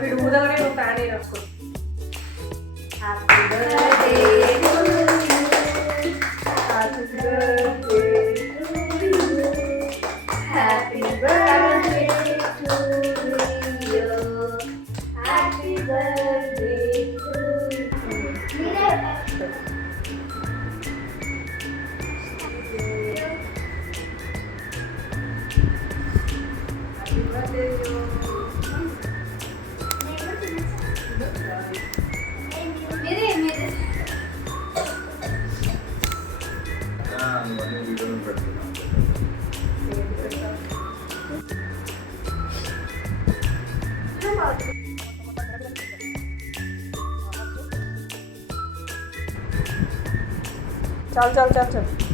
వీడు ఊదగానే ఒక ఫ్యాన్ రాసుకో. Happy birthday to you. Happy birthday to you. Happy birthday to you. चल चल चल चल